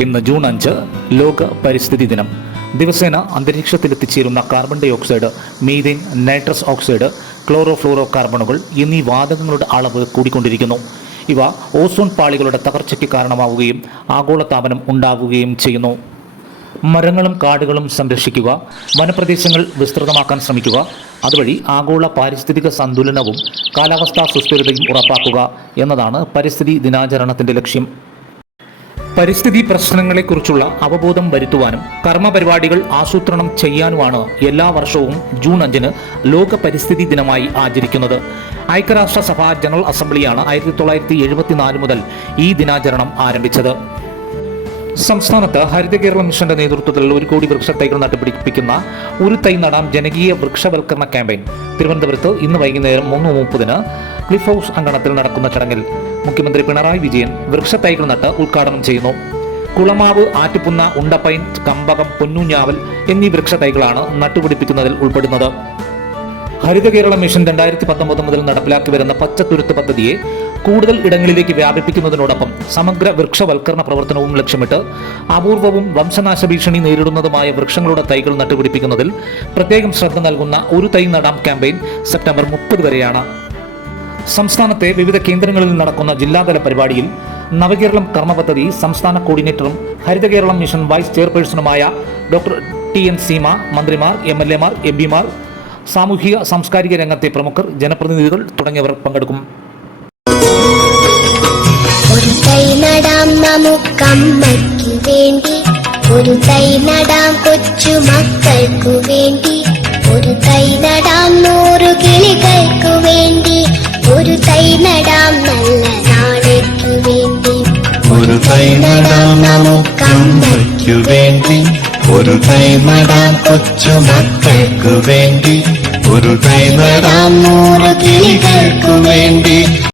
ഇന്ന് ജൂൺ അഞ്ച് ലോക പരിസ്ഥിതി ദിനം. ദിവസേന അന്തരീക്ഷത്തിലെത്തിച്ചേരുന്ന carbon dioxide methane nitrous oxide chloro ഫ്ലോറോ കാർബണുകൾ എന്നീ വാതകങ്ങളുടെ അളവ് കൂടിക്കൊണ്ടിരിക്കുന്നു. ഇവ ഓസോൺ പാളികളുടെ തകർച്ചയ്ക്ക് കാരണമാവുകയും ആഗോളതാപനം ഉണ്ടാവുകയും ചെയ്യുന്നു. മരങ്ങളും കാടുകളും സംരക്ഷിക്കുക വനപ്രദേശങ്ങൾ വിസ്തൃതമാക്കാൻ ശ്രമിക്കുക അതുവഴി ആഗോള പാരിസ്ഥിതിക സന്തുലനവും കാലാവസ്ഥാ സുസ്ഥിരതയും ഉറപ്പാക്കുക എന്നതാണ് പരിസ്ഥിതി ദിനാചരണത്തിന്റെ ലക്ഷ്യം. പരിസ്ഥിതി പ്രശ്നങ്ങളെക്കുറിച്ചുള്ള അവബോധം വരുത്തുവാനും കർമ്മപരിപാടികൾ ആസൂത്രണം ചെയ്യാനുമാണ് എല്ലാ വർഷവും ജൂൺ അഞ്ചിന് ലോക പരിസ്ഥിതി ദിനമായി ആചരിക്കുന്നത്. ഐക്യരാഷ്ട്രസഭ ജനറൽ അസംബ്ലിയാണ് ആയിരത്തി തൊള്ളായിരത്തി എഴുപത്തിനാല് മുതൽ ഈ ദിനാചരണം ആരംഭിച്ചത്. സംസ്ഥാനത്ത് ഹരിത കേരള മിഷന്റെ നേതൃത്വത്തിൽ ഒരു കോടി വൃക്ഷത്തൈകൾ നട്ടുപിടിപ്പിക്കുന്ന ഒരു തൈ നടാം ജനകീയ വൃക്ഷവൽക്കരണ ക്യാമ്പയിൻ. തിരുവനന്തപുരത്ത് ഇന്ന് വൈകുന്നേരം മൂന്ന് മുപ്പതിന് ക്ലിഫ് ഹൗസ് അങ്കണത്തിൽ നടക്കുന്ന ചടങ്ങിൽ മുഖ്യമന്ത്രി പിണറായി വിജയൻ വൃക്ഷത്തൈകൾ നട്ട് ഉദ്ഘാടനം ചെയ്യുന്നു. കുളമാവ് ആറ്റുപുന്ന ഉണ്ടപ്പൈൻ കമ്പകം പൊന്നൂഞ്ഞാവൽ എന്നീ വൃക്ഷത്തൈകളാണ് നട്ടുപിടിപ്പിക്കുന്നതിൽ ഉൾപ്പെടുന്നത്. ഹരിത കേരള മിഷൻ രണ്ടായിരത്തി പത്തൊമ്പത് മുതൽ നടപ്പിലാക്കി വരുന്ന പച്ചത്തുരുത്ത് പദ്ധതിയെ കൂടുതൽ ഇടങ്ങളിലേക്ക് വ്യാപിപ്പിക്കുന്നതിനോടൊപ്പം സമഗ്ര വൃക്ഷവൽക്കരണ പ്രവർത്തനവും ലക്ഷ്യമിട്ട് അപൂർവവും വംശനാശ ഭീഷണി നേരിടുന്നതുമായ വൃക്ഷങ്ങളുടെ തൈകൾ നട്ടുപിടിപ്പിക്കുന്നതിൽ പ്രത്യേകം ശ്രദ്ധ നൽകുന്ന ഒരു തൈ നടാം ക്യാമ്പയിൻ സെപ്റ്റംബർ മുപ്പത് വരെയാണ്. സംസ്ഥാനത്തെ വിവിധ കേന്ദ്രങ്ങളിൽ നടക്കുന്ന ജില്ലാതല പരിപാടിയിൽ നവകേരളം കർമ്മ പദ്ധതി സംസ്ഥാന കോർഡിനേറ്ററും ഹരിത കേരളം മിഷൻ വൈസ് ചെയർപേഴ്സണുമായ ഡോക്ടർ ടി എൻ സീമ മന്ത്രിമാർ എം എൽ എമാർ എം പിമാർ സാമൂഹിക സാംസ്കാരിക രംഗത്തെ പ്രമുഖർ ജനപ്രതിനിധികൾ തുടങ്ങിയവർ പങ്കെടുക്കും. ഒരു തൈ നടാം കൊച്ചു മക്കൾക്കു വേണ്ടി. ഒരു കൈനടാം നമുക്കമ്മയ്ക്കു വേണ്ടി. ഒരു കൈനടാം കൊച്ചു മക്കൾക്കു വേണ്ടി. ഒരു കൈനടാം നൂറ് കിളികൾക്കു വേണ്ടി.